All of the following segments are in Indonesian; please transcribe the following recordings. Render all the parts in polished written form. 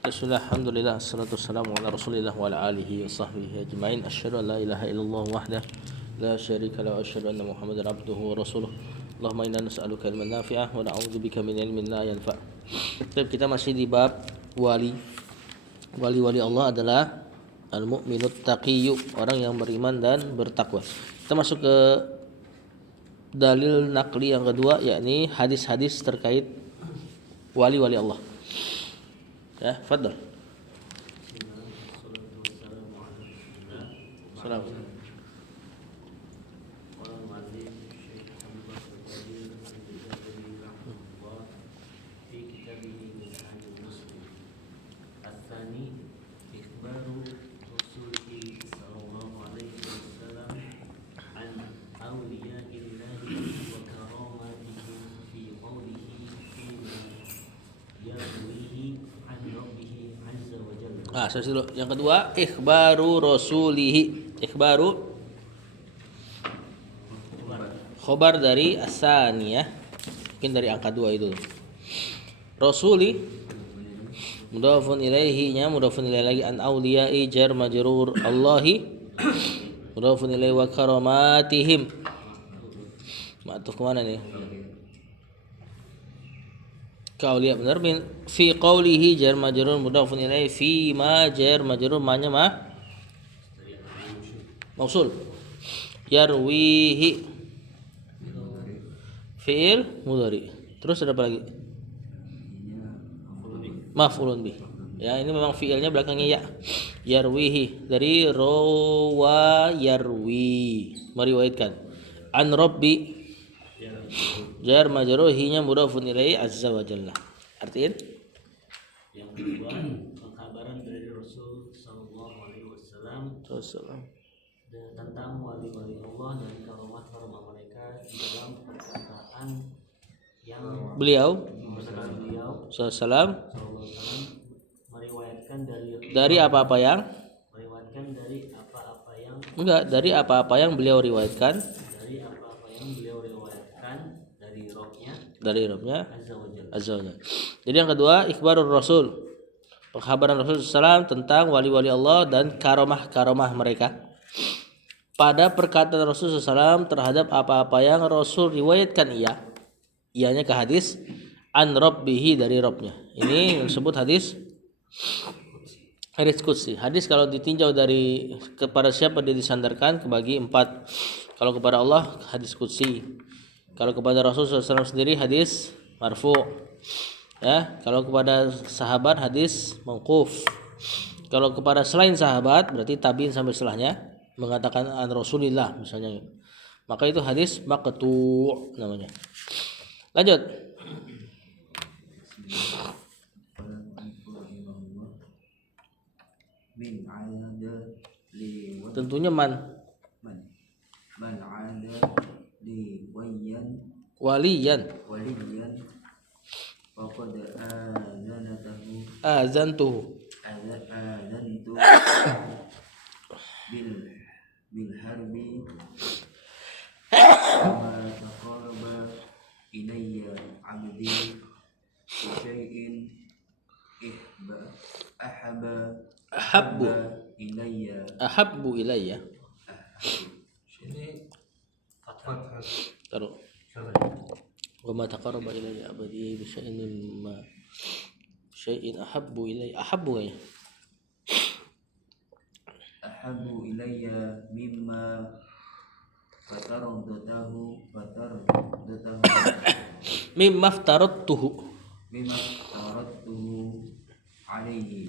Bismillah, alhamdulillah, assalatu wassalamu ala rasulillah wa ala alihi wa sahbihi ajma'in. Asyhadu an la ilaha illallah wahdah la syarika lahu wa asyhadu anna Muhammadar abduhu wa rasuluh. Allahumma inna nas'aluka ilman nafi'ah wa na'udzubika min ilmin la yanfa'. Baik, kita masih di bab wali. Wali-wali Allah adalah al-mu'minut taqiyyu, orang yang beriman dan bertakwa. Kita masuk ke dalil naqli yang kedua, yakni hadis-hadis terkait wali-wali Allah. Ya, fadhal. Salam. Dulu. Yang kedua, ikhbaru rasulihi. Ikhbaru khobar dari as-saniyah. Mungkin dari angka 2 itu. Rasuli mudhafun ilaihi nya mudhafun ilaihi lagi an auliya'i jar majrur Allahi mudhafun ilaihi wa karamatihim. Ma'tuf kemana nih? Kauliya benar min fi qaulihi jar majrur mudhafun ilaihi fi ma jar majrur ma-nya mausul yarwihi fi'il mudhari. Terus ada apa lagi? Maf'ulun bih. Ya, ini memang fi'ilnya belakangnya ya. Yarwihi dari rawa yarwi, meriwayatkan. An rabbi jar majrur hinya mudhafun ilaihi azza wa jalla. Artiin yang kedua, pengkabaran dari Rasul sallallahu alaihi wasallam tentang wali-wali Allah dan karomah-karomah mereka di dalam perkataan yang beliau sallallahu meriwayatkan dari apa-apa yang enggak dari apa-apa yang beliau riwayatkan dari Rabbnya azza wa jalla. Jadi yang kedua, ikhbarur rasul, pengkhabaran Rasul sallallahu tentang wali-wali Allah dan karomah-karomah mereka. Pada perkataan Rasul sallallahu terhadap apa-apa yang Rasul riwayatkan ianya ke hadis an rabbihi dari Rabbnya. Ini disebut hadis qudsi. Hadis kalau ditinjau dari kepada siapa dia disandarkan kebagi 4. Kalau kepada Allah hadis qudsi. Kalau kepada Rasul SAW sendiri hadis marfu. Ya, kalau kepada sahabat hadis mauquf. Kalau kepada selain sahabat berarti tabi'in sampai setelahnya mengatakan an Rasulillah misalnya. Maka itu hadis maqtu' namanya. Lanjut. Tentunya man ada li waliyan faqad azantuhu bil harbi wa taqarraba ilayya 'abdi syai'in ahabbu ilayya ini taruh wa ma taqarraba ilayya abadi bi syai'in ahabbu ilayya ahabbu ilayya mimma fataradtuhu mimma aftaradtuhu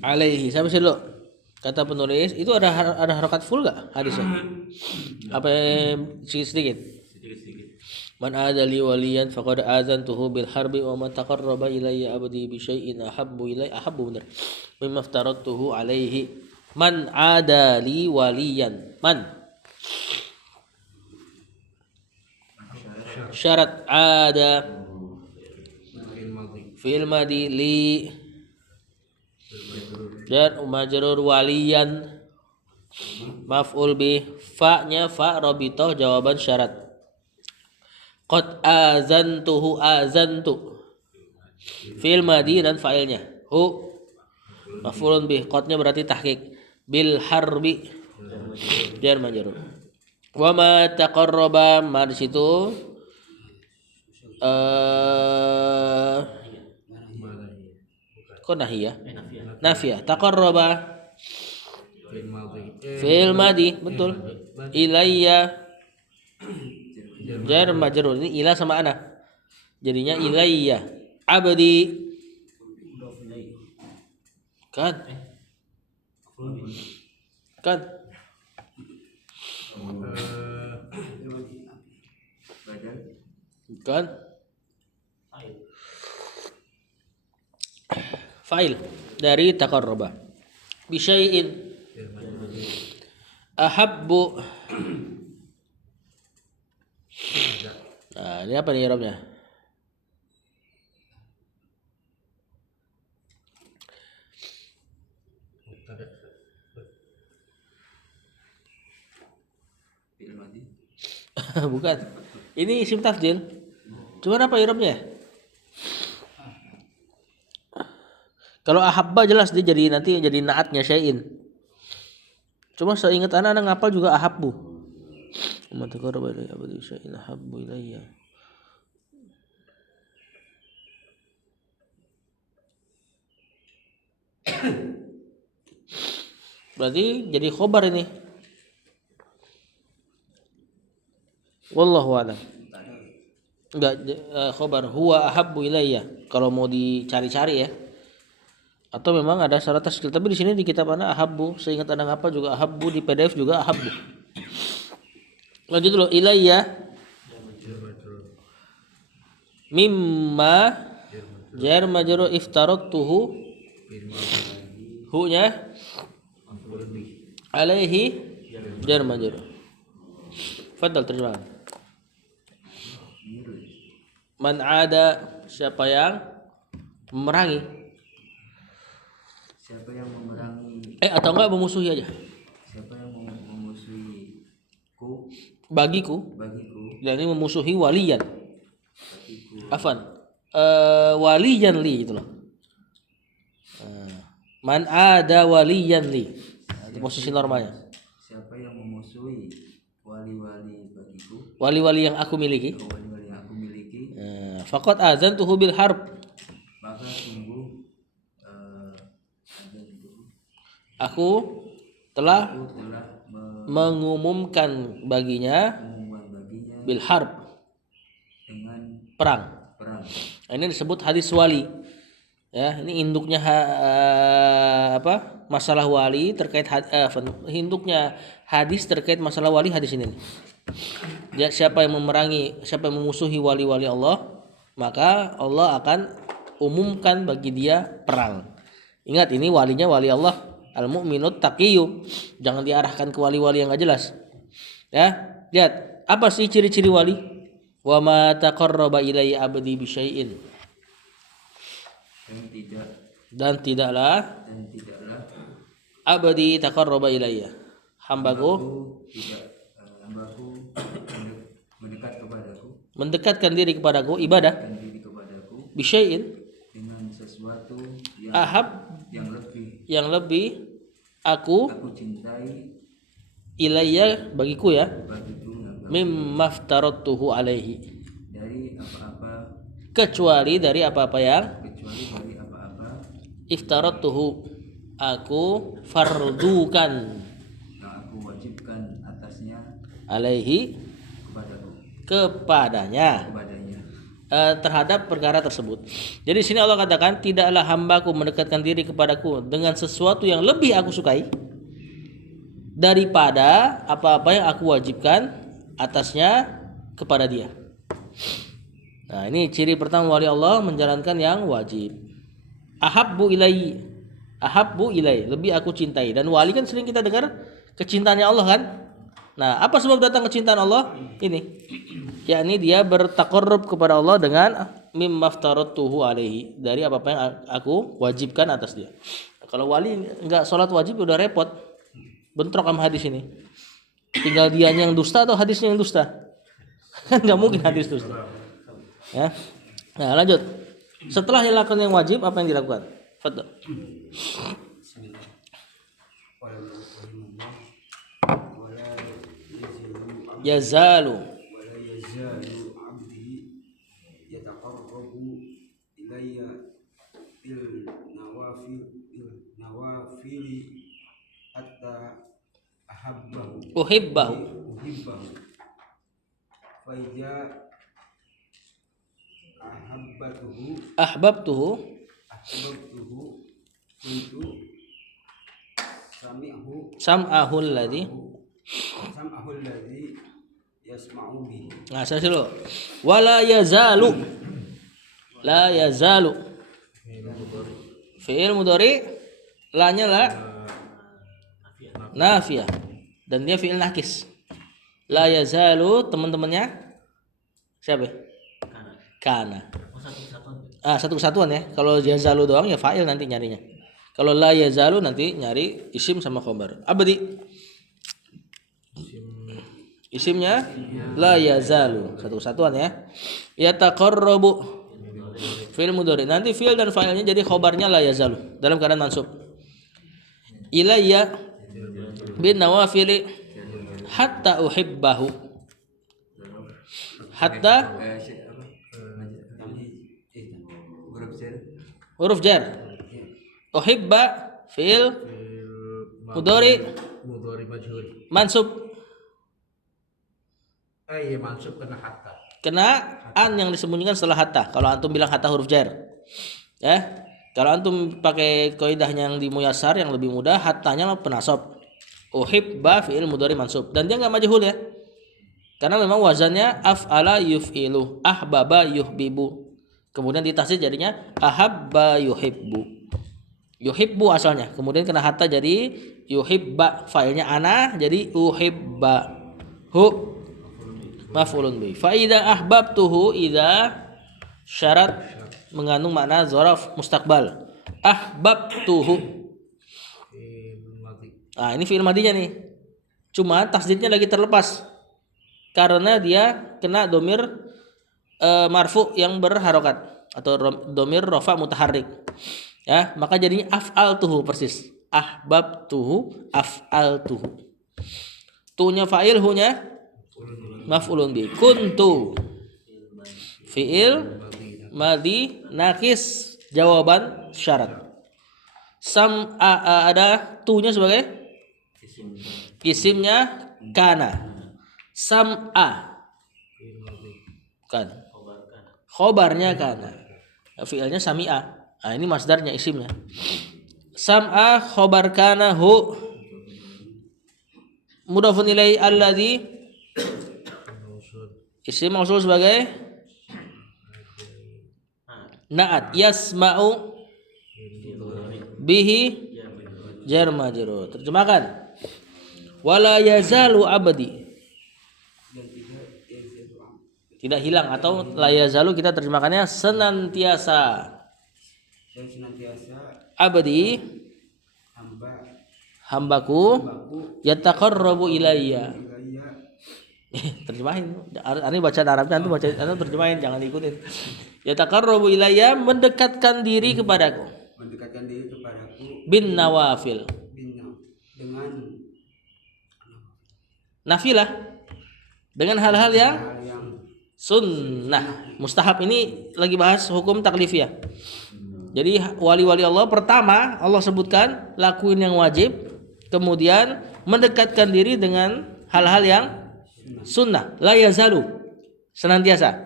alaihi sampai sini dulu. Kata penulis itu ada harakat full enggak hadisnya? Apa sedikit? Man adali waliyan faqad azantuhu bil harbi wa man taqarraba ilayya abdi bi syai'in ahabbu benar mimma aftaratuhu alaihi. Man adali waliyan, man syarat ada fi'il madhi li dan majrur waliyan maf'ul bih, fa-nya fa rabithah jawaban syarat. Qad azantuhu azantu fi'il madhi dan fa'ilnya. Hu Maf'ulun bih. Qadnya berarti tahqiq. Bil harbi jar majrur. Wa ma taqarraba ma di situ kok nahiyah? Nafiyah. Taqarraba fi'il madi, betul. Ilayya jar majrur. Ini ila sama ana. Jadinya ilayya. Abdi kan kan kan fa'il dari taqarraba bi syai'in ahabbu. Nah, ini apa nih i'rabnya? Bukan. Ini isim tafdil. Cuman apa i'rabnya? Kalau ahabba jelas dia jadi nanti jadi naatnya syai'in. Cuma seingat anak ngapal juga ahabbu. Ma taqarraba ilayya abdi syai'in ahabbu ilayya. Berarti jadi khobar ini. Wallahu a'lam. Enggak khobar huwa ahabbu ilayya kalau mau dicari-cari ya. Atau memang ada syarat tasghir, tapi di sini di kitab ana ahabbu, seingat ana apa juga ahabbu, di PDF juga ahabbu. Lanjut dulu ilayya mimma jar majrur iftaratuhu hu-nya alaihi jar majrur. Fadal terjemahan. Man ada siapa yang memerangi. Siapa yang memerangi Atau enggak memusuhi aja. siapa yang memusuhiku Bagiku. Dan ini memusuhi waliyan. bagiku Afan. Waliyan li gitu loh. Man ada waliyan li. Itu posisi normalnya. siapa yang memusuhi wali-wali bagiku Wali-wali yang aku miliki. wali-wali yang aku miliki Faqad azantuhu bil harb. maka sungguh Aku telah aku telah mengumumkan baginya mengumumkan baginya bil harb, dengan perang. perang. Nah, ini disebut hadis wali. Ya, ini induknya masalah wali terkait induknya hadis terkait masalah wali hadis ini. Ya, siapa yang memerangi, siapa yang memusuhi wali-wali Allah, maka Allah akan umumkan bagi dia perang. Ingat ini walinya wali Allah, al-mu'minut taqiyyu. Jangan diarahkan ke wali-wali yang enggak jelas. Ya, lihat apa sih ciri-ciri wali? Wa ma taqarraba ilayya abdi bi syai'in. Dan tidaklah abdi taqarraba ilayya. Hambaku mendekatkan diri kepadaku ibadah bi syai'in dengan sesuatu yang lebih aku cintai ilayya bagiku ya, bagiku mimma aftaratuhu alaihi, dari apa-apa kecuali dari apa-apa yang iftaratuhu aku fardukan yang aku wajibkan atasnya alaihi kepadanya terhadap perkara tersebut. Jadi sini Allah katakan tidaklah hambaku mendekatkan diri kepadaku dengan sesuatu yang lebih aku sukai daripada apa-apa yang aku wajibkan atasnya kepada dia. Nah, ini ciri pertama wali Allah menjalankan yang wajib. Ahabbu ilai, lebih aku cintai. Dan wali kan sering kita dengar kecintaannya Allah kan? Nah, apa sebab datang kecintaan Allah? Ini, yakni dia bertaqarrub kepada Allah dengan mimma aftaratuhu alaihi, dari apa yang aku wajibkan atas dia. Kalau wali enggak sholat wajib udah repot, bentrok sama hadis ini. Tinggal dianya yang dusta atau hadisnya yang dusta? Kan nggak mungkin hadis dusta. Ya. Nah, lanjut. Setelah dilakukan yang wajib, apa yang dilakukan? Fadhil. yazalu. ولا يزال عبدي يتقرب إلي بالنوافل حتى Uhibbahu. فإذا Ahbabtuhu كنت sam'ahu alladhi. سمعه الذي يسمع به. Nah, saya dulu. Wala yazalu. La yazalu. Fi'il mudhari la-nya la nafiyah dan dia fi'il nakis. La yazalu teman-temannya siapa? Kana. Satu kesatuan ya. Kalau yazalu doang ya fa'il nanti nyarinya. Kalau la yazalu nanti nyari isim sama khobar. Abadi. Isimnya la yazalu, satu kesatuan ya. Yataqarrabu fi'il mudhari. Nanti fi'il dan fa'ilnya jadi khobarnya la yazalu dalam keadaan mansub. Ilayya bin nawafili hatta uhibbahu. Hatta huruf jar. Uhibba fi'il mudhari mansub. Iya mansub kena hatta. Kena an yang disembunyikan setelah hatta. Kalau antum bilang hatta huruf jar. Ya. Kalau antum pakai kaidahnya yang di muyassar yang lebih mudah, hattanya penasab. Uhibba fi'il mudhari mansub dan dia enggak majhul ya. Karena memang wazannya af'ala yuf'ilu, ahbaba yuhbibu. Kemudian ditasydid jadinya ahabba yuhibbu. Yuhibbu asalnya. Kemudian kena hatta jadi yuhibba. Fa'ilnya ana jadi uhibba. Hu maf'ulun bi. Fa idza ahbabtuhu, idza syarat mengandung makna dzaraf mustaqbal. Ahbabtuhu. Nah, ini fi'il madinya nih. Cuma tasdidnya lagi terlepas. Karena dia kena domir marfu yang berharokat atau domir rofa mutaharrik. Ya, maka jadinya af'altuhu persis. Ahbabtuhu af'altuhu. Tu-nya fa'il, hu-nya maf'ulun bi. Kuntu fi'il madi nakis jawaban syarat. Ada tu-nya sebagai isimnya kana. Sam'a kan khobarnya kana. Fi'ilnya sami'a. Nah, ini masdarnya isimnya. Sam'a khobar kana hu mudhafun ilaihi alladzi isim mausul sebagai na'at. Yasma'u bihi jar majrur. Terjemahkan. Wala yazalu abadi. Tidak hilang, atau la yazalu kita terjemahkannya senantiasa. Dan senantiasa Abadi hambaku yataqarrabu ilayya. Terjemahin. Ini bacaan Arabnya, antum terjemahin, jangan ikutin. Yataqarrabu ilayya, mendekatkan diri kepadaku. Bin nawafil. Dengan nafilah. Dengan hal-hal yang sunnah. Mustahab ini lagi bahas hukum taklifiyah. Jadi wali-wali Allah pertama Allah sebutkan lakuin yang wajib, kemudian mendekatkan diri dengan hal-hal yang sunnah. La yazalu, senantiasa.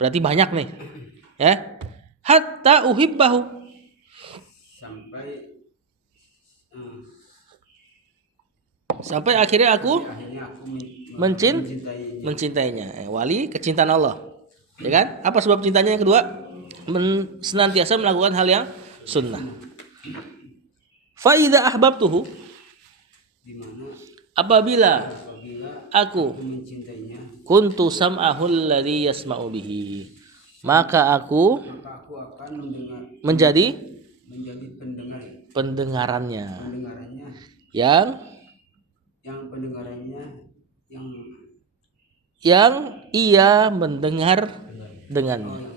Berarti banyak nih. Ya. Hatta uhibbahu, sampai akhirnya aku mencintainya. Wali kecintaan Allah. Ya kan? Apa sebab cintanya yang kedua? Senantiasa melakukan hal yang sunnah. Fa idza ahbabtuhu, apabila aku kuntu sam'ahul ladzi yasma'u bihi, maka aku akan menjadi pendengarannya yang ia mendengar dengannya.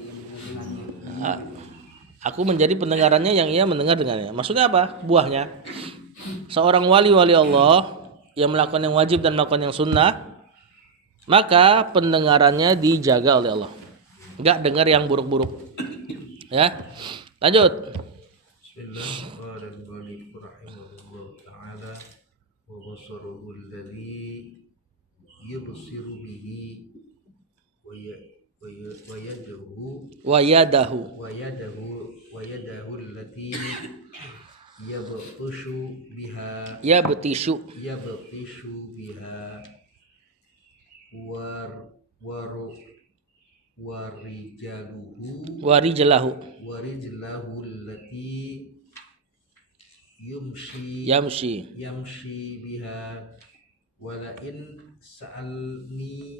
Aku menjadi pendengarannya yang ia mendengar dengannya. Maksudnya apa? Buahnya seorang wali-wali Allah yang melakukan yang wajib dan melakukan yang sunnah, maka pendengarannya dijaga oleh Allah. Enggak dengar yang buruk-buruk. Ya. Lanjut. Bismillahirrahmanirrahim. Rahimahullah ta'ala wa basaruhu alladhi yubsiru bihi wa yadahu allati yabtishu biha warijlahu allati yamshi biha wala in sa'alani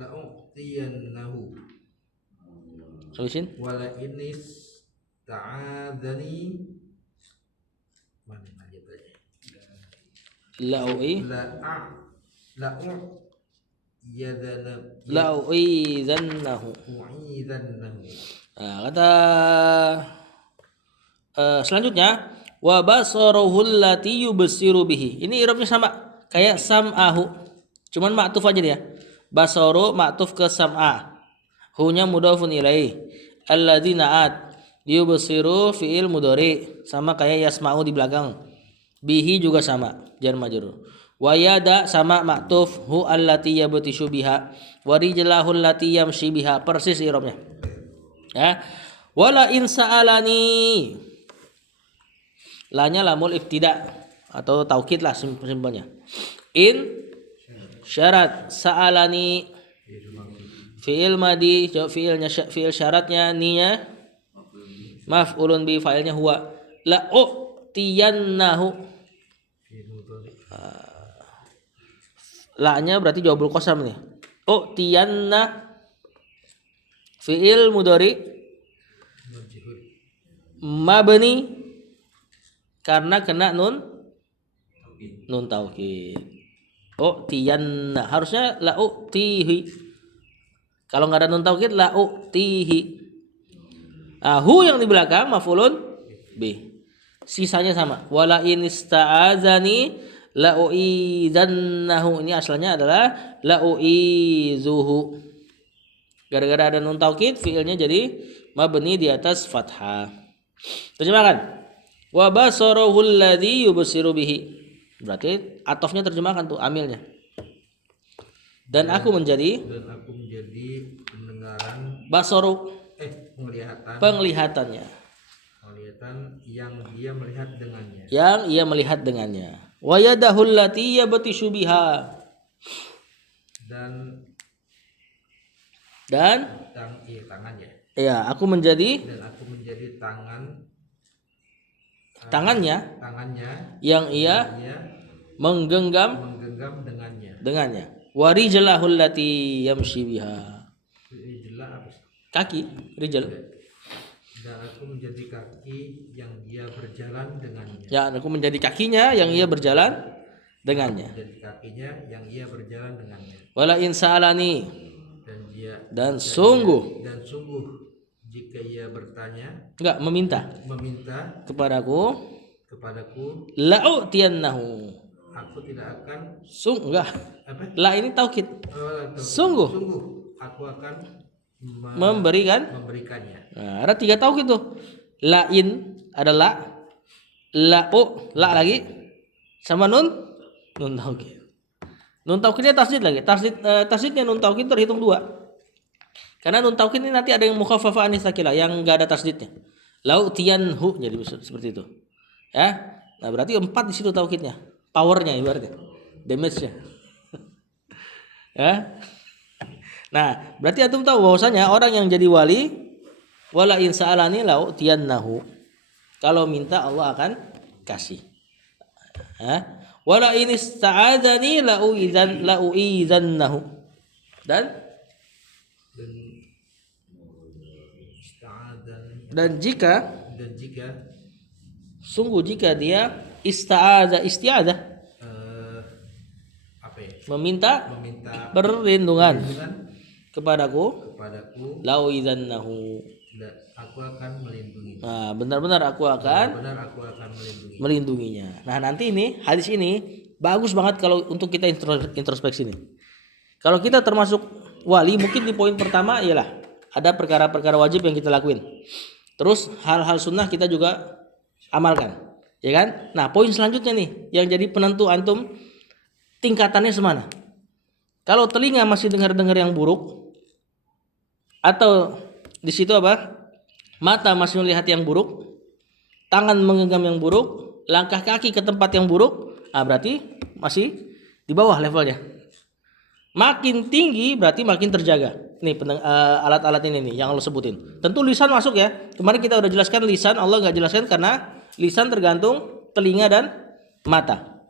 la'u'tiyannahu Tulisin. wala in ta'adzani mana ayat tadi la'u'idhannahu. Nah, kata selanjutnya wa basaruhul lati yubsiru bihi. Ini i'rabnya sama kayak sam'ahu. Cuman ma'tuf aja dia. Basaru ma'tuf ke sam'a. Hu-nya mudhafun ilaih. Alladzi na'at. Yubsiru fi'il mudhari. Sama kayak yasma'u di belakang. Bihi juga sama, jar majrur. Wa yada sama ma'tuf hu allati yabtishu biha. Wa rijlahu allati yamshi biha. Persis i'rabnya. Ya. Wala in sa'alani. La-nya lamul ibtida atau taukid lah simpelnya. In syarat, sa'alani fi'il madi, fi'il syaratnya, ninya maf'ulun bi, fa'ilnya huwa. La'u'tiyannahu. La-nya berarti jawabul qasam nih. U'tiyanna fi'il mudhari mabni karena kena nun taukid. U'tiyanna harusnya la'u'tihi. Kalau nggak ada nun taukid la'u'tihi. Hu yang di belakang maf'ulun bi. Sisanya sama. Wala in ista'azani la'u'idzannahu. Ini asalnya adalah la'u'izuhu. Gara-gara ada nun taukid fiilnya jadi mabni di atas fathah. Terjemahkan. Wa basaruhul ladzi yubsiru bihi. Berarti atofnya terjemahkan tuh amilnya. Dan aku menjadi pendengaran basaru penglihatan yang dia melihat dengannya. Wa yadahul lati yabtishu biha. Tangannya. Ya, aku menjadi tangannya yang ia menggenggam dengannya. Warijlahul lati yamshi biha. Kaki, rijal. Dan aku menjadi kaki yang ia berjalan dengannya. Ya, aku menjadi kakinya yang ia berjalan dengannya. Wala in sa'alani. Dan sungguh jika ia bertanya, meminta kepadaku la'u'tiyannahu. Aku tidak akan La ini taukid. Sungguh aku akan memberikannya. Nah, ada 3 taukid tuh. La'in ada la'u lagi sama nun taukid. Nun taukidnya tasdid lagi. Tasdidnya nun taukid terhitung 2. Karena nun taukid ini nanti ada yang mukhaffafah anis sakila yang enggak ada tasdidnya. La'utiyanhu jadi seperti itu. Ya. Nah, berarti 4 di situ taukidnya. Powernya ibaratnya. Damage-nya. Ya. Nah, berarti antum tahu bahwasanya orang yang jadi wali wala in sa'alani la'utiyannahu. Kalau minta Allah akan kasih. Ya. Wala in ista'adzani la'u'idzannahu. Dan jika sungguh jika dia isti'adzah meminta perlindungan kepadaku lauidzannahu. Aku akan melindunginya. Nah, benar-benar aku akan melindunginya. Nah, nanti ini hadis ini bagus banget kalau untuk kita introspeksi nih. Kalau kita termasuk wali, mungkin di poin pertama ialah ada perkara-perkara wajib yang kita lakuin. Terus hal-hal sunnah kita juga amalkan, ya kan? Nah, poin selanjutnya nih yang jadi penentu antum tingkatannya semana. Kalau telinga masih dengar-dengar yang buruk, atau di situ apa? Mata masih melihat yang buruk, tangan menggenggam yang buruk, langkah kaki ke tempat yang buruk, berarti masih di bawah levelnya. Makin tinggi berarti makin terjaga. Nih alat-alat ini nih yang Allah sebutin. Tentu lisan masuk ya. Kemarin kita udah jelaskan lisan, Allah nggak jelaskan karena lisan tergantung telinga dan mata.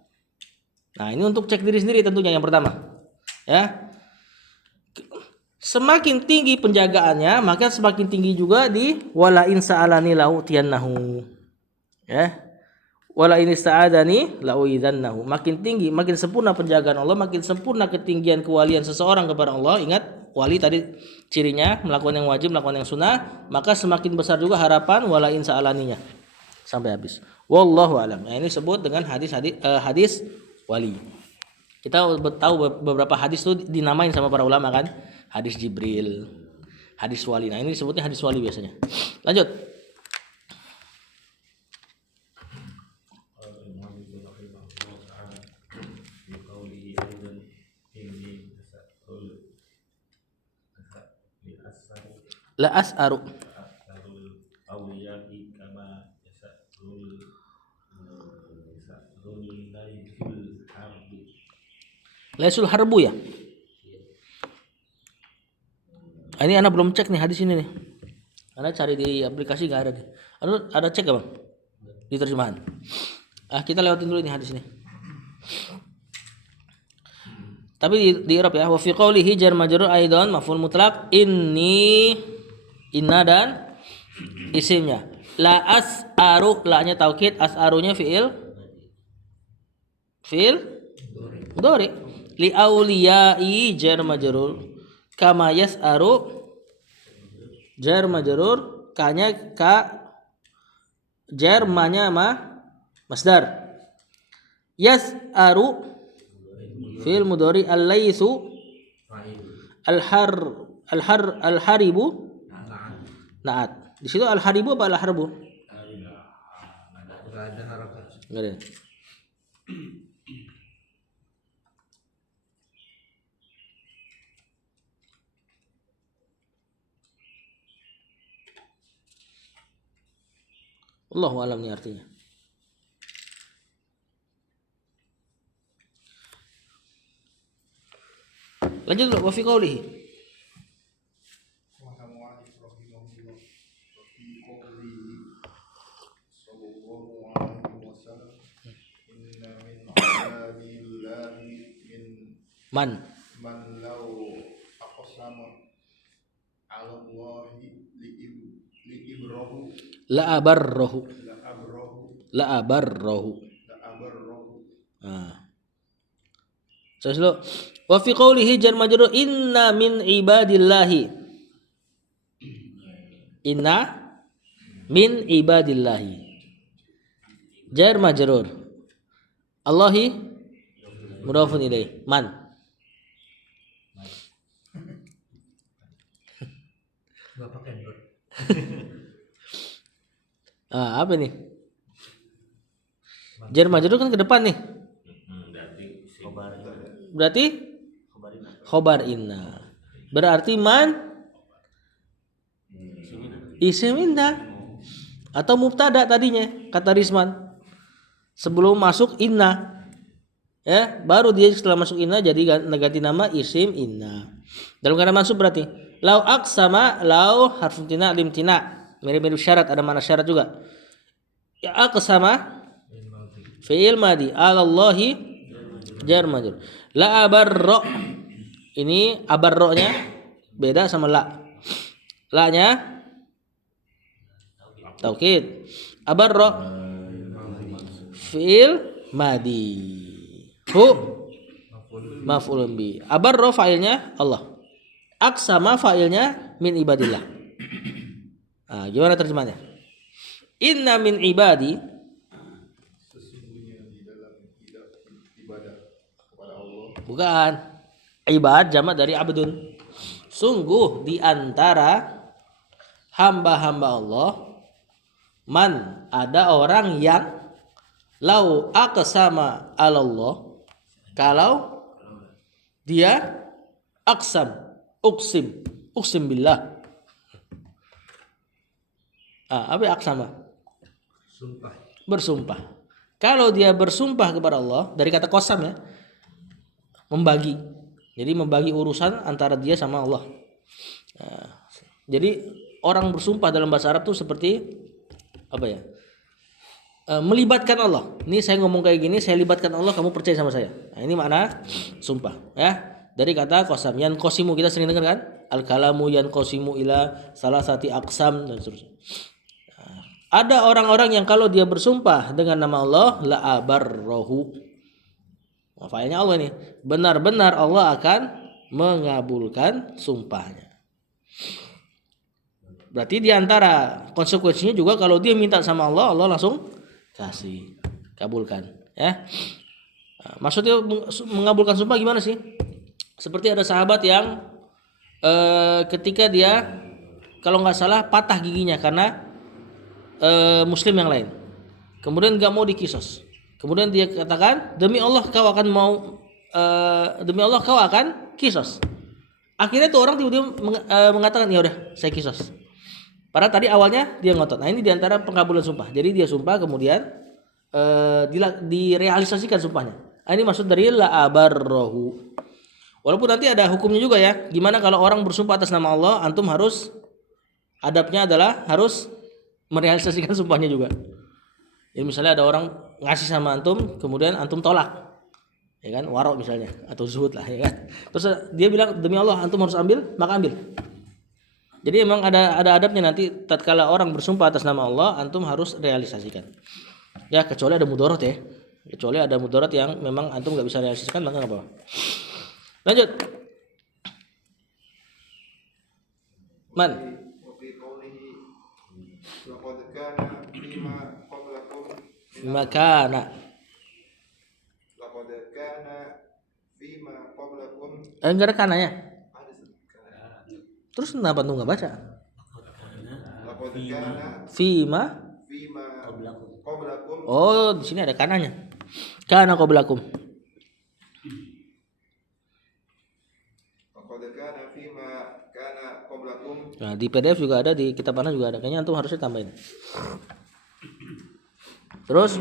Nah, ini untuk cek diri sendiri tentunya yang pertama. Ya. Semakin tinggi penjagaannya, maka semakin tinggi juga di wala in sa'alani la'utiyannahu. Ya. Wala in sa'adani la'uidzannahu. Makin tinggi, makin sempurna penjagaan Allah, makin sempurna ketinggian kewalian seseorang kepada Allah. Ingat, wali tadi cirinya melakukan yang wajib, melakukan yang sunnah, maka semakin besar juga harapan wala in sa'alaninya. Sampai habis. Wallahu a'lam. Nah, ini disebut dengan hadis wali. Kita tahu beberapa hadis itu dinamain sama para ulama kan? Hadis Jibril, hadis wali. Nah, ini disebutnya hadis wali biasanya. Lanjut. La as'aru. Laisul harbu ya. Ini anak belum cek nih hadis ini nih. Anak cari di aplikasi nggak ada nih. Ada cek gak bang? Di terjemahan. Kita lewatin dulu nih hadis ini. Tapi di Arab ya. Wa fi qoulihi jar majrur aidan maf'ul mutlaq inna dan isimnya. La as'aru, la-nya taukid, as'arunya fi'il mudhari. Li auliyai jar majrur. Kama yas'aru jar majrur, kanya ka jar manya ma masdar. Yas'aru fi'il mudhari, al-laisu al-haribu na'at. Di situ al-haribu apa al-harbu? Enggak ada harakat. Enggak ada. Allahu a'lam ni artinya. Lanjut wa fi qoulihi. Man law aqsama 'ala Allahi li'ibrahu la abarrahu. Terus lo wa fi qoulihi jar majrur inna min ibadillahi. Inna min ibadillahi. Jar majrur. Allahi mudhafun ilaih. Man. Enggak pakai nur. Apa nih? Jar majrur kan ke depan nih. Berarti khobar inna. Berarti man isim inna atau mubtada tadinya kata Rizman. Sebelum masuk inna. Ya, baru dia setelah masuk inna jadi ganti nama isim inna. Dalam keadaan masuk berarti lau aqsama, lau harfun tina lim tina. Mirip-mirip syarat, ada mana syarat juga. Ya aqsama fi'il madi, 'alallahi jar majrur. La abarra. Ini abarra-nya beda sama la. La-nya taukid. Abarra fi'il madi. Hu maf'ulun bi. Abarra fa'ilnya Allah. Aqsama fa'ilnya min ibadillah. Nah, gimana terjemahnya? Inna min ibadi, Sesungguhnya di dalam ibadah kepada Allah bukan ibad jamak dari abdun. Sungguh di antara hamba-hamba Allah, man, ada orang yang lau aqsama alallah, kalau dia uksim billah. Apa aqsama? Sumpah. Bersumpah. Kalau dia bersumpah kepada Allah, dari kata qasam ya, membagi. Jadi membagi urusan antara dia sama Allah. Jadi orang bersumpah dalam bahasa Arab tuh seperti apa ya? Melibatkan Allah. Ini saya ngomong kayak gini, saya libatkan Allah, kamu percaya sama saya. Nah, ini makna sumpah, ya. Dari kata qasam, yan qasimu, kita sering dengar kan? Al kalamu yan qasimu ila salasati aqsam dan seterusnya. Ada orang-orang yang kalau dia bersumpah dengan nama Allah, la abarrohu. Failnya Allah ini. Benar-benar Allah akan mengabulkan sumpahnya. Berarti diantara konsekuensinya juga kalau dia minta sama Allah, Allah langsung kasih, kabulkan. Ya. Maksudnya mengabulkan sumpah gimana sih? Seperti ada sahabat yang ketika dia kalau nggak salah patah giginya karena muslim yang lain, kemudian nggak mau dikisos, kemudian dia katakan demi Allah kau akan kisos. Akhirnya tuh orang tiba-tiba mengatakan ya udah saya kisos, padahal tadi awalnya dia ngotot. Nah ini diantara pengkabulan sumpah, jadi dia sumpah kemudian direalisasikan sumpahnya. Nah, ini maksud dari la abarrohu. Walaupun nanti ada hukumnya juga ya, gimana kalau orang bersumpah atas nama Allah, antum harus adabnya adalah harus merealisasikan sumpahnya juga. Ya misalnya ada orang ngasih sama antum, kemudian antum tolak, ya kan, warok misalnya atau zuhud lah, ya kan. Terus dia bilang demi Allah antum harus ambil, maka ambil. Jadi emang ada adabnya nanti. Tatkala orang bersumpah atas nama Allah, antum harus realisasikan. Ya kecuali ada mudarat ya, kecuali ada mudarat yang memang antum nggak bisa realisasikan, maka nggak apa-apa. Lanjut. Man. وفي قوله لقد كان فيما قبلكم Makana. لقد كان فيما قبلكم Enggak ada kananya. Terus kenapa tuh nggak baca? لقد كان Fima. فيما قبلكم Oh di sini ada kananya. Kana qablakum. لقد كان فيما كان قبلكم Nah di PDF juga ada, di kitab mana juga ada. Kayaknya antum harusnya tambahin. Terus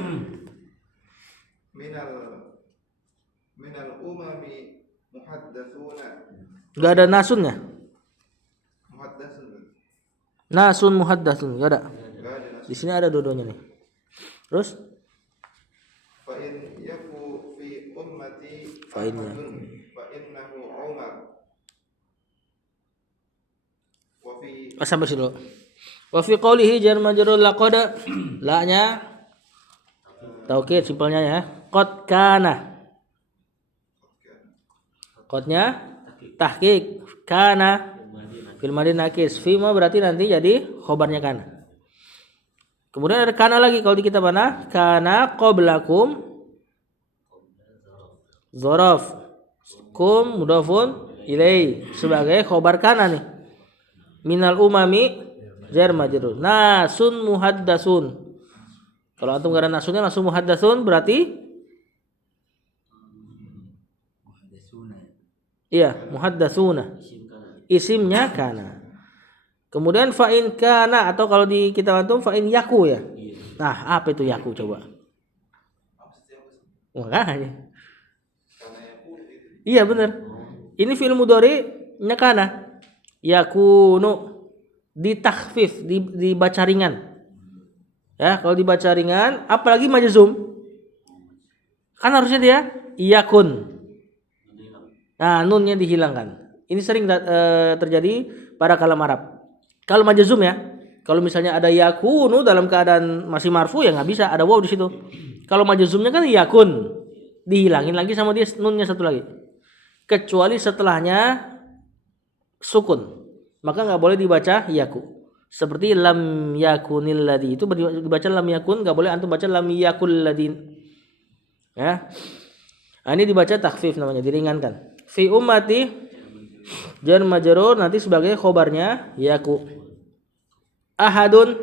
minal umami muhaddatsuna nggak ada nasunnya. muhaddatsun Nasun muhaddatsun nggak ada. enggak ada nas Di sini ada dua-duanya nih. Terus fa in yaku fi ummati Fa inna. fa innahu umar wa fi sampai sini dulu. Wa fi qoulihi jar majrur laqad, la-nya taukid simpelnya ya. Qad kana. Qadnya tahqiq, kana fil madin nakis. Fima berarti nanti jadi khobarnya kana. Kemudian ada kana lagi kalau di kitab mana? Kana qablakum dzaraf kum mudhafun ilai sebagai khobar kana nih. Minal umami jar majrur. Nasun muhaddatsun. Kalau antum gak ada nasunnya langsung muhaddatsun berarti iya muhaddatsuna. Isimnya kana. Kemudian fa in kana atau kalau di kitab antum fa in yaku ya. Nah, apa itu yaku coba? Makanya. Iya benar. Ini fi'il mudhari-nya kana. Yakunu ditakhfif, dibaca ringan. Ya, kalau dibaca ringan, apalagi majzum. Kan harusnya dia yakun. Nah, nunnya dihilangkan. Ini sering terjadi pada kalam Arab. Kalau majzum ya, kalau misalnya ada yakunu dalam keadaan masih marfu ya nggak bisa, ada waw di situ. Kalau majzumnya kan yakun, dihilangin lagi sama dia nunnya satu lagi. Kecuali setelahnya sukun, maka nggak boleh dibaca yaku. Seperti lam yakunil ladzi itu dibaca lam yakun, nggak boleh antum baca lam yakul ladin. Ya. Nah, ini dibaca takhfif namanya, diringankan. Fi ummati jar majrur nanti sebagai khobarnya yaku. Ahadun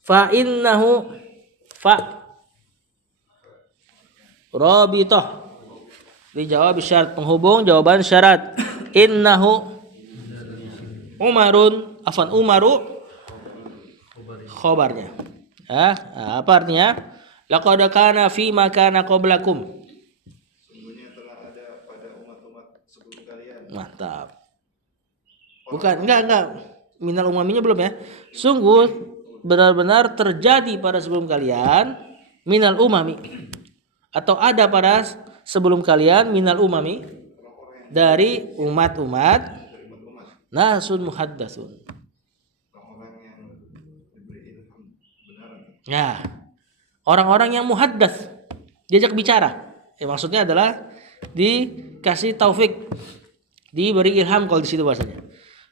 fa innahu fa rabithah dijawab syarat penghubung jawaban syarat. Innahu Umarun afan Umaru khobarnya. Apa artinya? Laqad kana fi ma kana qablakum. Sungguhnya telah ada pada umat-umat sebelum kalian. Mantap. Bukan, enggak. Minal umaminya belum ya. Sungguh benar-benar terjadi pada sebelum kalian minal umami. Atau ada pada sebelum kalian minal umami dari umat-umat nasun muhaddatsun. Orang-orang yang diberi ilham benar. Ya. Orang-orang yang muhaddats diajak bicara. Maksudnya adalah dikasih taufik, diberi ilham kalau di situ bahasanya.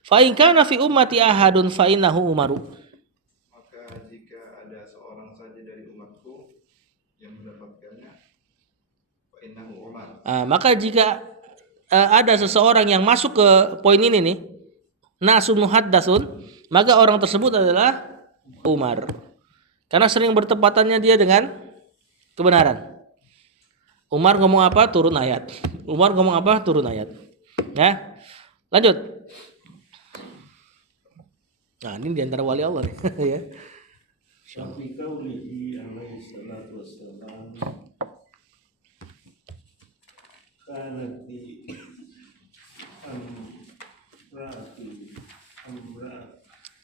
Fa in kana fi ummati ahadun fa innahu Umaru. Maka jika ada seorang saja dari umatku yang mendapatkannya, fa innahu Umar. Maka jika ada seseorang yang masuk ke poin ini nih, nasun muhaddatsun, maka orang tersebut adalah Umar. Karena sering bertepatannya dia dengan kebenaran. Umar ngomong apa? Turun ayat. Umar ngomong apa? Turun ayat. Ya. Lanjut. Nah, ini diantara wali Allah nih. Ya. Fi qaulihi alaihi salatu wassalam kanati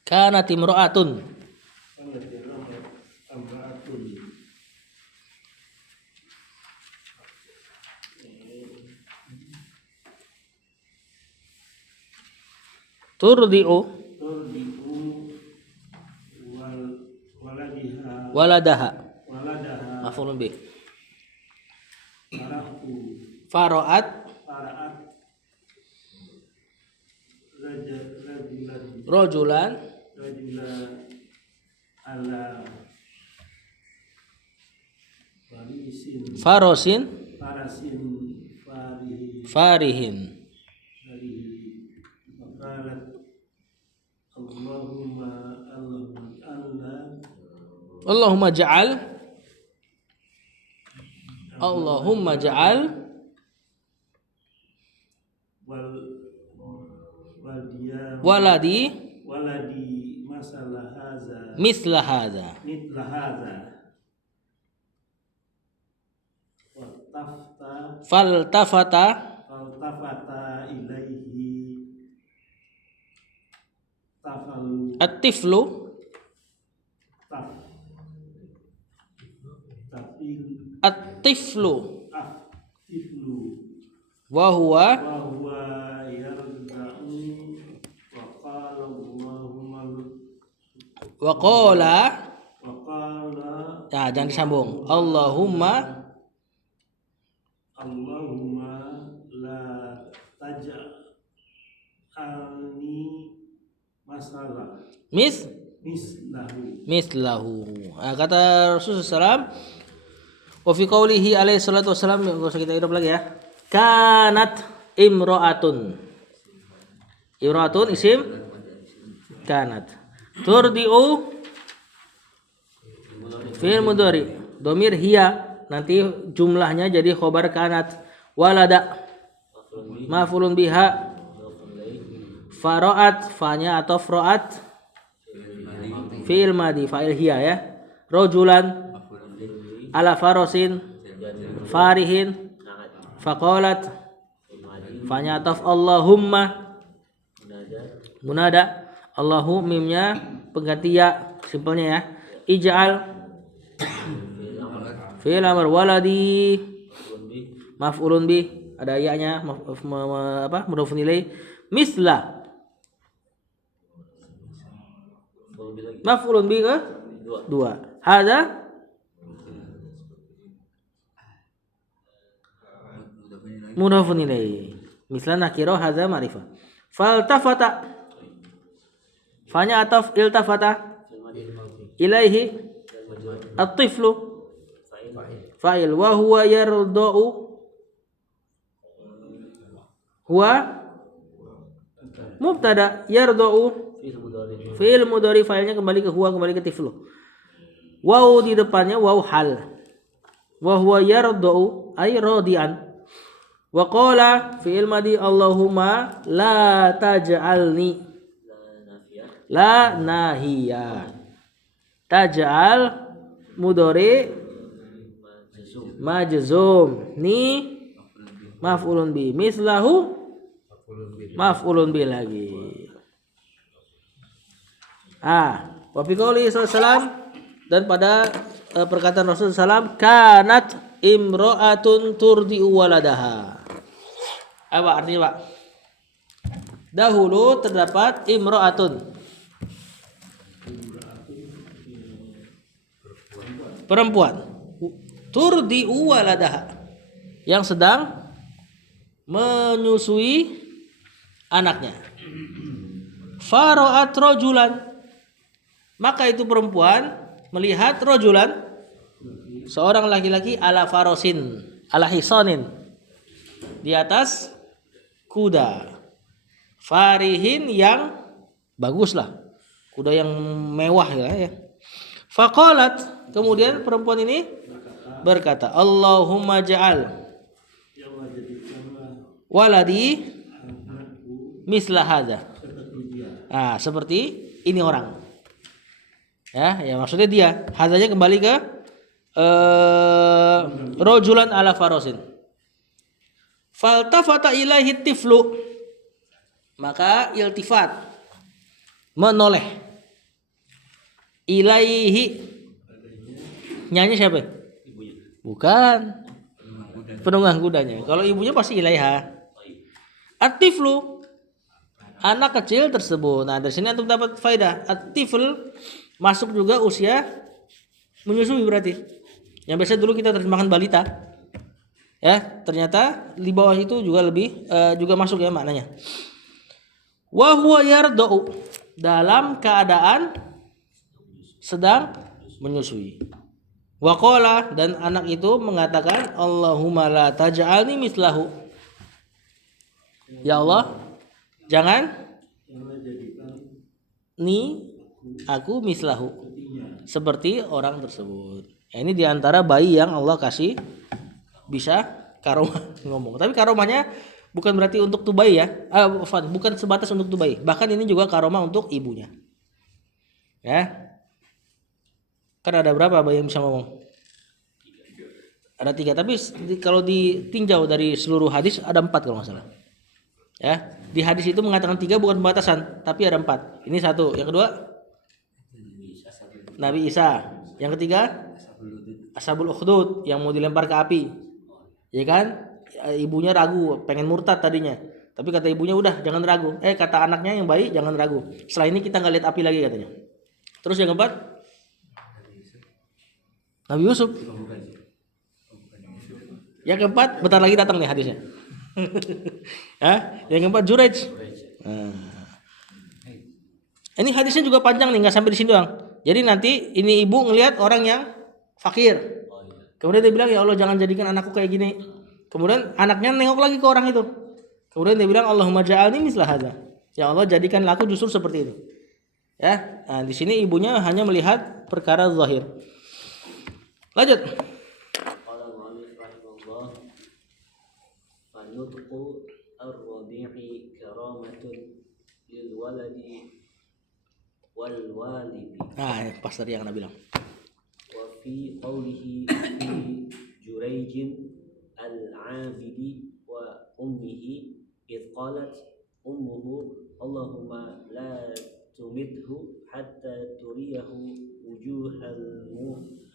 Kana timro'atun. Turdi'u waladaha maf'ulun bih. Fara'at rajulan ala farosin farasin farihin. Makalat Allahumma ja'al Allahumma ja'al waladi masalah haza misla hadza. mitla haza wattafta Faltafata ilaihi tafalu at-tiflu at-tiflu tiflu wa huwa bahwa yarda'u wa qala waqala ya jangan disambung. Allahumma la taj'alni masalah mislahu. Kata Rasulullah SAW, wa fi qaulihi alaihi salatu wassalam, enggak usah kita hidup lagi ya. Kanat imra'atun. Imra'atun isim kanat. Turdi'u fi'il mudhari. Domir hiya nanti jumlahnya jadi khobar kanat. Walada maf'ulun biha. Fara'at fa-nya atau ra'at fi'il madi fa'il hiya ya. Rajulan ala farosin farihin faqalat fa-nya ataf Allahumma munada Allahu mimnya pengganti ya simpelnya ya. Ij'al fi'il amr waladi maf'ulun bih ada ya-nya mudhofun ilaih misla maf'ulun bih ke dua. Hadza mudhofun ilaih misla nakira hadza ma'rifah. Faltafata. Fanya ataf iltafata. Ilaihi at-tiflu. Fa'il. Wa huwa yarda'u. Huwa mubtada, yarda'u fi'il mudhari, fa'ilnya kembali ke huwa, kembali ke tiflu. Waw di depannya waw hal. Wa huwa yarda'u ay radian. Wa qala fi'il madi Allahumma la taj'alni. La nahiyah. Taj'al mudhari majzum. Ni maf'ulun bi. Mislahu maf'ulun bi lagi. Wa fi qouli sallallahu, dan pada perkataan Rasulullah SAW, kanat imra'atun turdi'u waladaha. Apa artinya, Pak? Dahulu terdapat imra'atun, perempuan, turdi'u waladaha, yang sedang menyusui anaknya. Fara'at rajulan, maka itu perempuan melihat rojulan, seorang laki-laki, ala farosin, ala hisonin, di atas kuda, farihin, yang bagus lah, kuda yang mewah ya. Faqalat, kemudian perempuan ini berkata, Allahumma ja'al waladi misla hadza. Seperti ini orang. Ya maksudnya dia. Hazanya kembali ke rojulan ala farosin. Faltafata ilaihi tiflu, maka iltifat, menoleh, ilaihi, nyanyi siapa? Bukan, penunggang kudanya. Kalau ibunya pasti ilaiha. At-tiflu, anak kecil tersebut. Nah, dari sini antum dapat faedah. At-tifl masuk juga usia menyusui berarti. Yang biasa dulu kita terjemahkan balita. Ya, ternyata di bawah itu juga lebih juga masuk ya maknanya. Wa huwa yarda'u, dalam keadaan sedang menyusui. Wa qala, dan anak itu mengatakan, Allahumma la taj'alni mislahu. Ya Allah, jangan ni aku mislahu, seperti orang tersebut. Ini diantara bayi yang Allah kasih bisa karomah ngomong. Tapi karomahnya bukan berarti untuk tuh bayi ya. Bukan sebatas untuk tuh bayi. Bahkan ini juga karomah untuk ibunya. Ya. Kan ada berapa bayi yang bisa ngomong? Ada 3. Tapi kalau ditinjau dari seluruh hadis ada 4 kalau nggak salah. Ya. Di hadis itu mengatakan 3 bukan pembatasan, tapi ada 4. Ini 1. Yang kedua Nabi Isa. Yang ketiga Ashabul Ukhdud, yang mau dilempar ke api. Ya kan? Ibunya ragu, pengen murtad tadinya. Tapi kata ibunya, udah jangan ragu. Kata anaknya yang baik, jangan ragu. Setelah ini kita nggak lihat api lagi katanya. Terus yang keempat Nabi Yusuf. Yang keempat bentar lagi datang nih hadisnya. Yang keempat Juraij. Ini hadisnya juga panjang nih, nggak sampai di sini doang. Jadi nanti ini ibu ngelihat orang yang fakir. Kemudian dia bilang, ya Allah jangan jadikan anakku kayak gini. Kemudian anaknya nengok lagi ke orang itu. Kemudian dia bilang, Allahumma ja'alni misla hadza. Ya Allah jadikanlah aku justru seperti itu. Ya, nah, di sini ibunya hanya melihat perkara zahir. Lanjut. Qala al-mu'allif rahimahullah, fanutqu ar-rabi'i karamatun lil waladi wal walidi. Nah, pas tadi yang Anda bilang. Wa fi qawlihi fi Jurayjin al-'abidi wa ummihi id qalat ummuhu Allahumma la tumithu hatta turiyahu wujuhal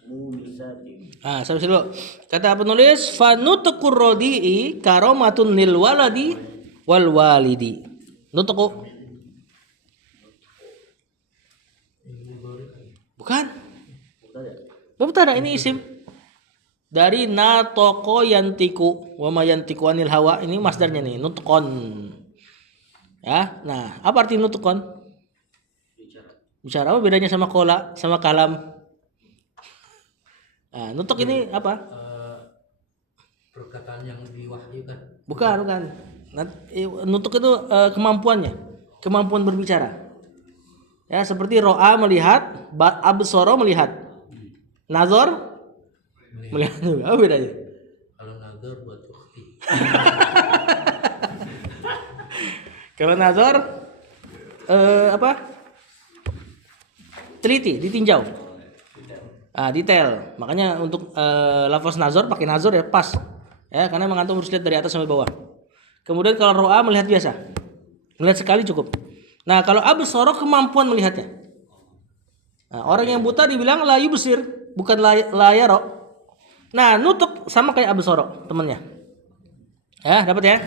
mumisati. Sampai dulu. Kata penulis, fanutqur radi'i karomatun lil waladi wal walidi. Nutqu. Bukan? Mubtada, ini isim. Dari natoko yantiku wa ma yantiku anil hawa, ini masdarnya nih, nutqon. Ya, nah apa arti nutukon? Bicara. Apa bedanya sama kola, sama kalam? Nah, nutuk ini apa? Perkataan yang diwahyukan. Bukan. Nutuk itu kemampuan berbicara. Ya, seperti ro'a melihat, absoro melihat, nazar melihat juga. Apa bedanya? Kalau nazar buat ukti. Kalau nazar apa? Teliti, ditinjau. Detail. Makanya untuk lafaz nazar pakai nazar ya pas. Ya, karena mengantum harus lihat dari atas sampai bawah. Kemudian kalau ro'a melihat biasa. Melihat sekali cukup. Nah, kalau absara kemampuan melihatnya. Nah, orang yang buta dibilang la yubsir, bukan la yara. Nah, nutuk sama kayak absara temannya. Ya, dapat ya?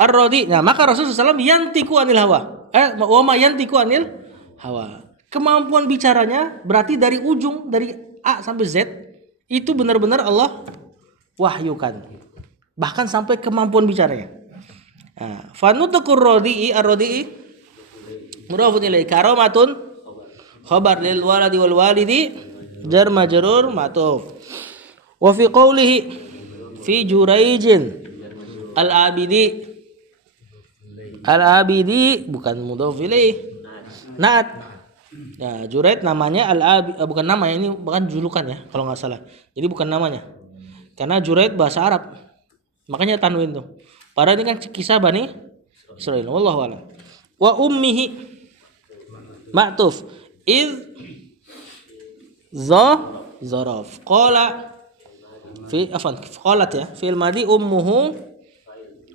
Ar-radi. Nah, maka Rasulullah SAW yantiku anil hawa. Wa ma yantiku anil hawa. Kemampuan bicaranya berarti dari ujung dari A sampai Z itu benar-benar Allah wahyukan. Bahkan sampai kemampuan bicaranya. Nah, fanutukur radi'i ar-radi'i mudhafun ilaih karamatun khabar lil waladi wal walidi jar majrur ma'tuf. Wa fi qawlihi fi Juraijin al-abidi bukan mudhaf ilaih. Naat. Ya, Juraid namanya bukan namanya, ini bahkan julukan ya kalau nggak salah. Jadi bukan namanya. Karena Juraid bahasa Arab. Makanya tanwin tuh. Padahal ini kan kisah Bani Israil. Wallahu a'lam. Wa ummihi ma'tuf iz zaraf qala fi qalat ya fi'il madi ummuhu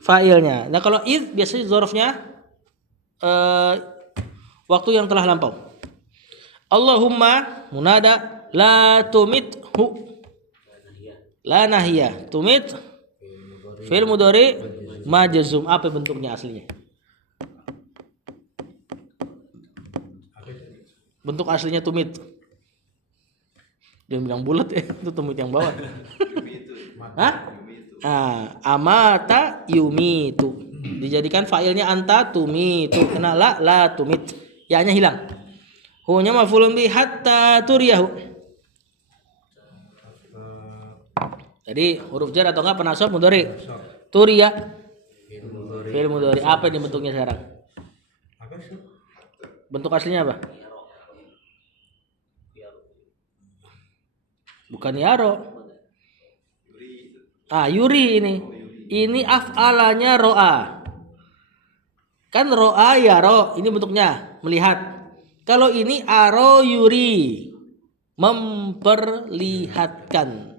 fa'ilnya. Nah kalau iz biasanya zarafnya waktu yang telah lampau. Allahumma munada la tumithu la nahiyah tumit fi'il mudhari majzum. Apa bentuknya aslinya? Bentuk aslinya tumit. Dia bilang bulat ya, itu tumit yang bawah. Hah? Amata yumitu. Dijadikan fa'ilnya anta tumitu. Kena la tumit. Ya-nya hilang. Hu-nya maf'ulun bi hatta turiyahu. Jadi huruf jar atau enggak penasab mudhari. Turiya fi'il mudhari. Apa ini bentuknya sekarang? Bentuk aslinya apa? Bukan yaro. Yuri ini. Ini af'alanya ro'a. Kan ro'a yaro, ini bentuknya melihat. Kalau ini aro yuri, memperlihatkan.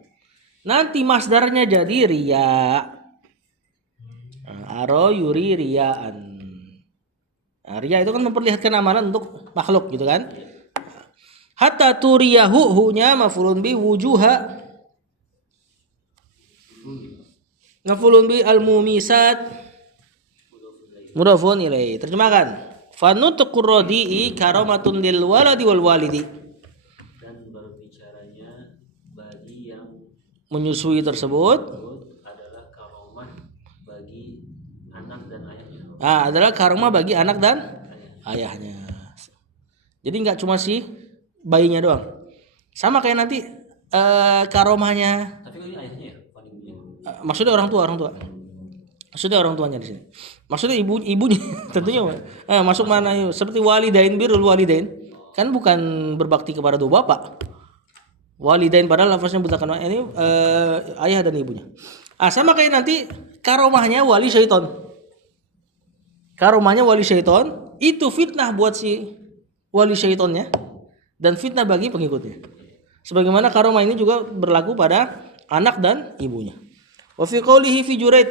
Nanti masdarnya jadi riya. Aro yuri riyaan. Riya itu kan memperlihatkan amalan untuk makhluk gitu kan. Hatta turiyahu hu-nya maf'ulun bi wujuha. Maf'ulun bi al-mumisat mudhafun ilaih. Terjemahkan. Fanutukur radi'i karamatun lil waladi wal walidi. Dan berbicaranya bagi yang Menyusui tersebut adalah karomah bagi anak dan ayahnya. adalah karomah bagi anak dan ayahnya. Jadi nggak cuma si bayinya doang. Sama kayak nanti karomahnya. Tapi ini ayahnya ya, bukan ibunya. Maksudnya orang tua. Maksudnya orang tuanya di sini. Maksudnya ibunya tentunya. Masuk mana yuk? Seperti walidain birrul walidain. Kan bukan berbakti kepada dua bapak. Walidain padahal lafaznya mutakan ini ayah dan ibunya. Sama kayak nanti karomahnya wali syaiton. Karomahnya wali syaiton itu fitnah buat si wali syaitonnya dan fitnah bagi pengikutnya. Sebagaimana karomah ini juga berlaku pada anak dan ibunya. Wa fi qoulihi fi Juraid.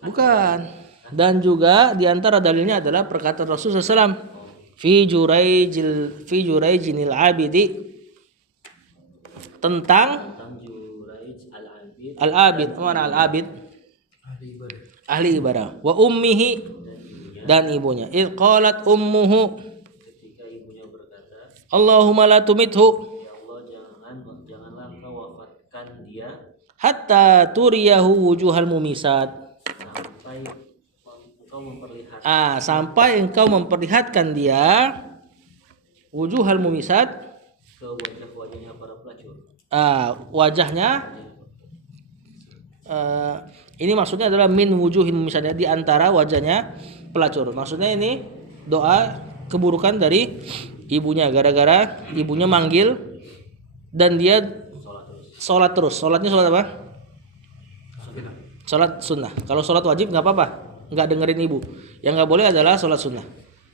Bukan. Dan juga diantara dalilnya adalah perkataan Rasulullah SAW fi Juraijinil abidi tentang al-abid. Mana al-abid? Ahli ibadah. Wa ummihi dan ibunya. Idh qalat ummuhu Ketika ibunya berkata, Allahumma la tumithu ya Allah janganlah kau wafatkan dia hatta turiyahu wujuhal mumisat. sampai engkau memperlihatkan sampai engkau memperlihatkan dia wujuhal mumisat, ke wajah-wajahnya para pelacur. wajahnya, ini maksudnya adalah min wujuhin mumisatnya, di antara wajahnya pelacur. Maksudnya ini doa keburukan dari ibunya, gara-gara ibunya manggil dan dia sholat terus. Sholatnya sholat apa? Sholat sunnah. Kalau sholat wajib nggak apa-apa, nggak dengerin ibu. Yang nggak boleh adalah sholat sunnah,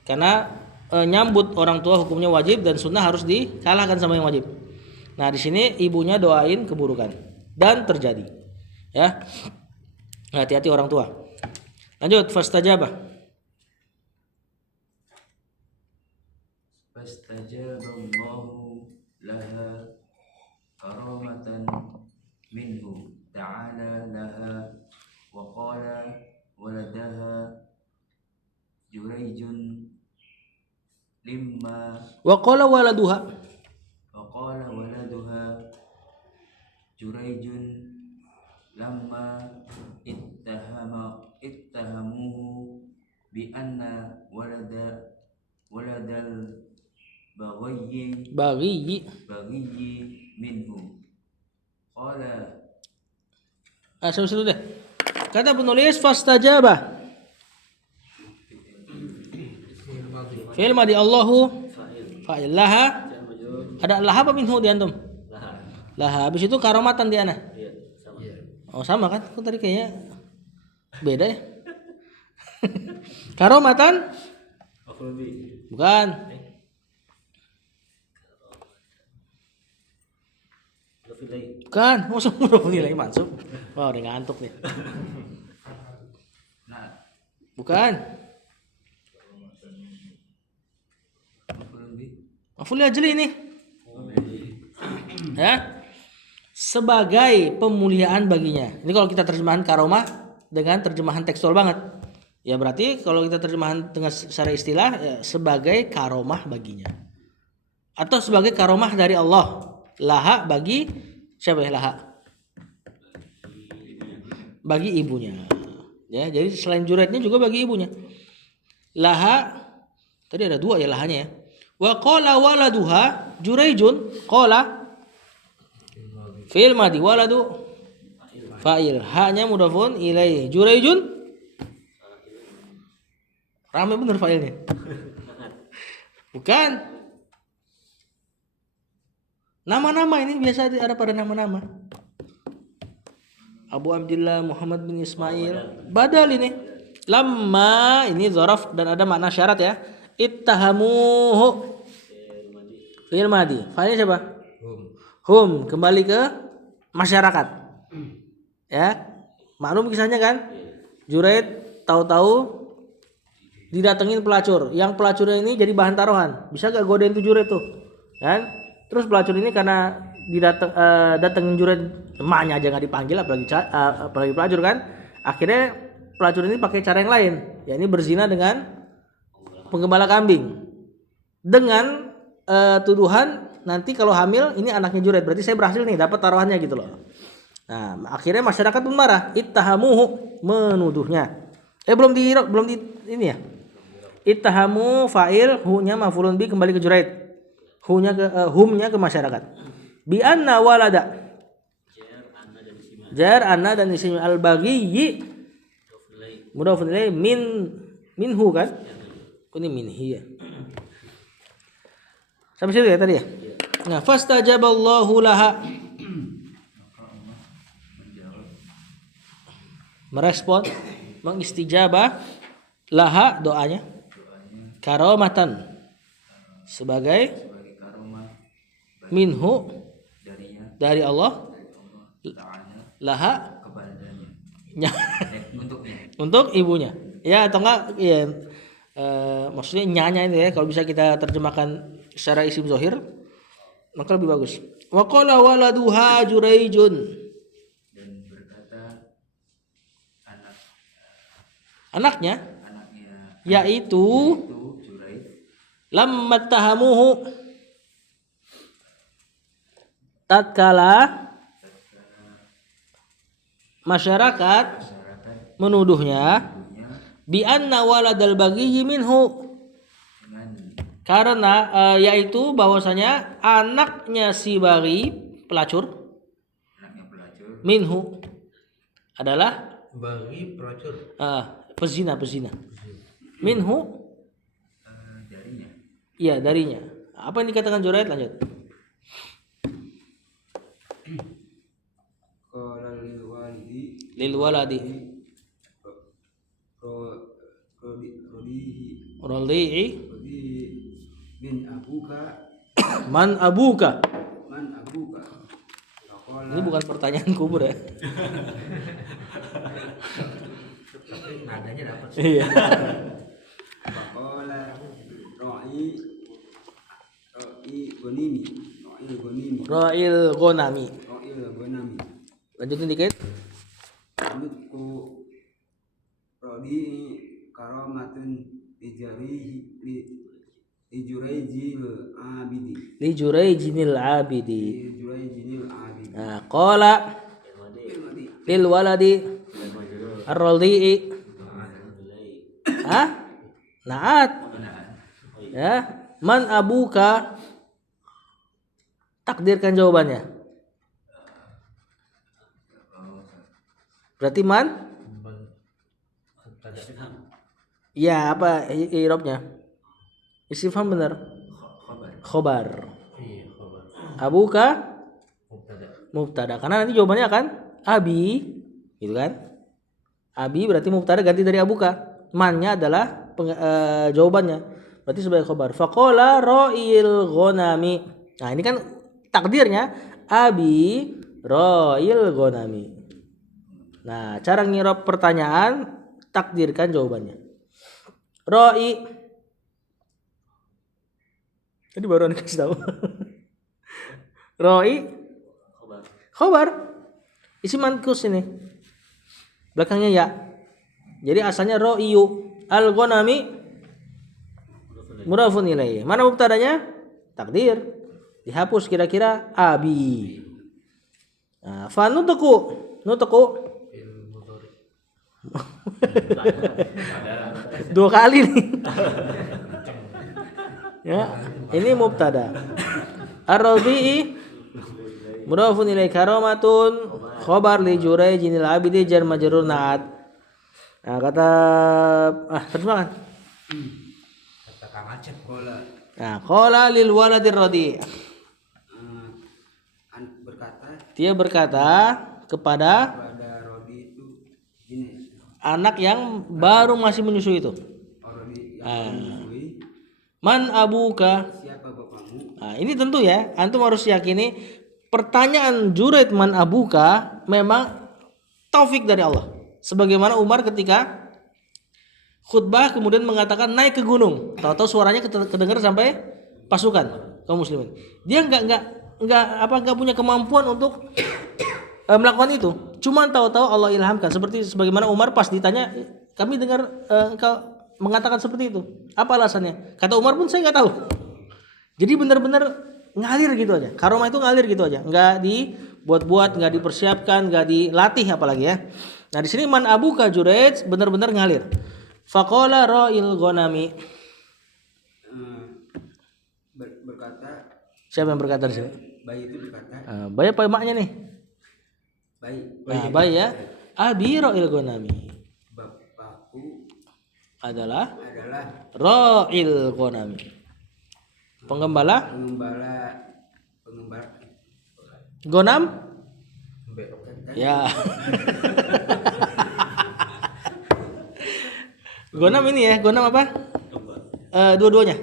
karena nyambut orang tua hukumnya wajib dan sunnah harus dikalahkan sama yang wajib. Nah di sini ibunya doain keburukan dan terjadi, ya. Hati-hati orang tua. Lanjut, fastajabah. Fastajaballahu laha karamatan minhu ta'ala laha wa qala waladaha Jurayjun limma Wa qala waladuha. Waqala waladuha Jurayjun lamma ittahamuhu bi anna waladal Baghi. baghi minhu qala Sudah. Kata penulis fastajabah. Fi'il madhi Allahu fa'il laha. Ada laha apa minhu di antum? Laha. Habis itu karomatan di ana. Iya, sama. Oh sama kan? Kok tadi kayaknya beda ya? Karomatan? Maf'ul bi. Bukan. Lafilai. Bukan. Masuk huruf nilai masuk. Wah udah ngantuk nih. nah Bukan. maf'ulun bi Maf'ul ajli ini. Ya. Sebagai pemuliaan baginya. Ini kalau kita terjemahan karomah dengan terjemahan tekstual banget. Ya berarti kalau kita terjemahan dengan secara istilah ya, sebagai karomah baginya. Atau sebagai karomah dari Allah. Laha bagi siapa ya laha? Bagi ibunya. Ya, jadi selain Juraidnya juga bagi ibunya. Laha tadi ada dua ya lahanya ya. Wa qala waladuha Juraijun qala fi'il madhi waladu fa'il, hanya mudhafun ilaih. Juraijun rame bener fa'ilnya. Bukan. Nama-nama ini biasa ada pada nama-nama. Abu Abdillah Muhammad bin Ismail. Badal ini. Lamma ini dzaraf dan ada makna syarat ya. Ittahamuhu fi'il madhi. Fa'ilnya siapa? Hum, kembali ke masyarakat. Ya. Maklum kisahnya kan? Juraid tahu-tahu didatengin pelacur. Yang pelacurnya ini jadi bahan taruhan. Bisa gak godain tuh Juraid tuh? Kan? Terus pelacur ini karena datengin Juraid, emaknya aja nggak dipanggil apalagi pelacur kan? Akhirnya pelacur ini pakai cara yang lain. Ya ini berzina dengan penggembala kambing. Dengan tuduhan nanti kalau hamil ini anaknya Juraid, berarti saya berhasil nih dapat taruhannya gitu loh. Nah, akhirnya masyarakat pun marah, ittahamuhu, menuduhnya. Belum di ini ya. Ittahamu fa'il, hu-nya maf'ulun bi kembali ke Juraid. Humnya ke masyarakat. Bi anna walada. Jar anna dan isim al-baghi mudhafun ilaih minhu kan? Ini minhi ya. Sampai situ ya tadi ya. Nah, fastajaballahu laha. Merespon, mengistijabah laha doanya. Karomatan sebagai karomah minhu darinya dari Allah ta'ala laha kepadanya untuknya untuk ibunya. Ya atau enggak ya, maksudnya nyanya itu ya, kalau bisa kita terjemahkan secara isim zahir maka lebih bagus. Wa qala waladuha Juraijun, dan berkata anaknya anaknya yaitu itu Juraid lamma tahamuhu, tatkala masyarakat masyarakat menuduhnya punya bi anna waladal baghi minhu, dengan karena yaitu bahwasanya anaknya si baghi pelacur anaknya pelacur minhu adalah Bagi pelacur. pezina minhu, jarinya. iya darinya. Apa yang dikatakan Juraid? Lanjut. Qala lil walidi Lil waladi rodihi radi'i bin abuka man abuka. man abuka. Faqala Ini bukan pertanyaan kubur ya. Tapi nadanya dapat. Iya. faqala ra'i gonimi Ra'il ghanami. ra'il gonami Lanjutin dikit. Menurutku rodi karamatun lijuraijil abidi Li Jurayjinil abidi. lijuraijil abidi Nah, qala lil waladi ar-radi'i. Naat. Ya, man abuka. Takdirkan jawabannya. Berarti man? Ya, apa i'rabnya? Istifham benar. Khobar. Iya, khabar. Abuka Mubtada. mubtada. Karena nanti jawabannya akan abi, gitu kan? Abi berarti mubtada ganti dari abuka. Mannya adalah jawabannya. Berarti sebagai khobar. Faqala ra'il ghanami. Nah, ini kan takdirnya abi ra'il ghanami. Nah, cara ngirab pertanyaan, takdirkan jawabannya. Ra'i. Tadi baru dikasih tahu. Ra'i khobar. Isim manqus ini. Belakangnya ya. Jadi asalnya ra'iyu al-ghanami mudhafun ilaih. Mana mubtadanya? Takdir. Dihapus kira-kira abi. Nah, fa nutqu Fil mudhari. dua kali nih. Ya, ini mubtada. Ar-radi'i mudhafun ilaih karamatun khabar li Jurayjinil abidi jar majrur naat. Nah, kata terjemahkan. Kata Kang Aceh. Nah, qala lil waladir radi'. berkata Dia berkata kepada pada rodi itu ini anak yang baru masih menyusui itu. rodi yang menyusui Man abuka. siapa bapakmu Nah, ini tentu ya, antum harus yakini pertanyaan Juraid man abuka memang taufik dari Allah. Sebagaimana Umar ketika khutbah kemudian mengatakan naik ke gunung, tahu-tahu suaranya kedengar sampai pasukan kaum muslimin. Dia nggak punya kemampuan untuk melakukan itu. Cuman tahu-tahu Allah ilhamkan, seperti sebagaimana Umar pas ditanya, kami dengar engkau mengatakan seperti itu. Apa alasannya? Kata Umar pun saya nggak tahu. Jadi benar-benar ngalir gitu aja. Karomah itu ngalir gitu aja, nggak dibuat-buat, nggak dipersiapkan, nggak dilatih apalagi ya. Nah di sini man abuka Juraid benar-benar ngalir. Faqala ra'il ghanami. berkata Siapa yang berkata di sini? bayi itu berkata Bayi apa emaknya nih? bayi Nah, bayi ya. Abi ra'il ghanami bapakku adalah adalah ra'il ghanami. Penggembala pengembala Gonam? B. Ya. Gonam ini ya, gonam apa? Dua-duanya.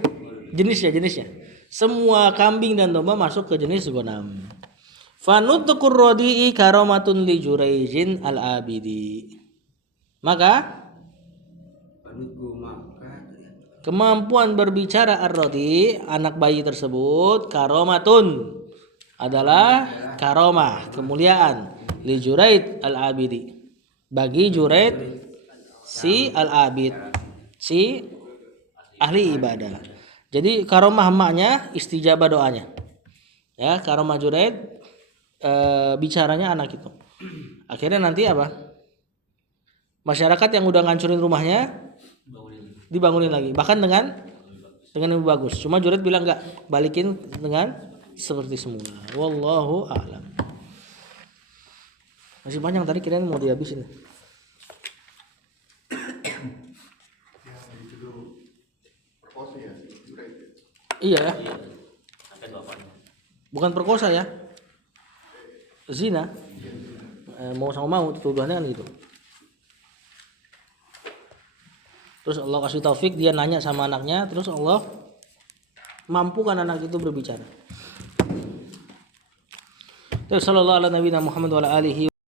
Jenisnya. Semua kambing dan domba masuk ke jenis gonam. Fanutqur radi'i karamatun li Jurayjin al-abidi. Maka panutku maka kemampuan berbicara ar-radi, anak bayi tersebut, karomatun adalah karomah, kemuliaan li Juraid al-abidi, bagi Juraid si al-abid, si ahli ibadah. Jadi karomah emaknya istijabah doanya. Ya, karomah Juraid bicaranya anak itu. Akhirnya nanti apa? Masyarakat yang udah ngancurin rumahnya dibangunin lagi. Bahkan dengan lebih bagus. Cuma Junaid bilang enggak, balikin dengan seperti semula. Wallahu a'lam. Masih panjang tadi, kirain mau dihabisin. Yang dituduh perkosa ya, Junaid. Iya ya. Iya. Sampai bapaknya. Bukan perkosa ya. Zina. Mau sama mau tuduhannya kan gitu. Terus Allah kasih taufik, dia nanya sama anaknya, terus Allah mampukan anak itu berbicara. Terus sallallahu alaihi Muhammad wa ala alihi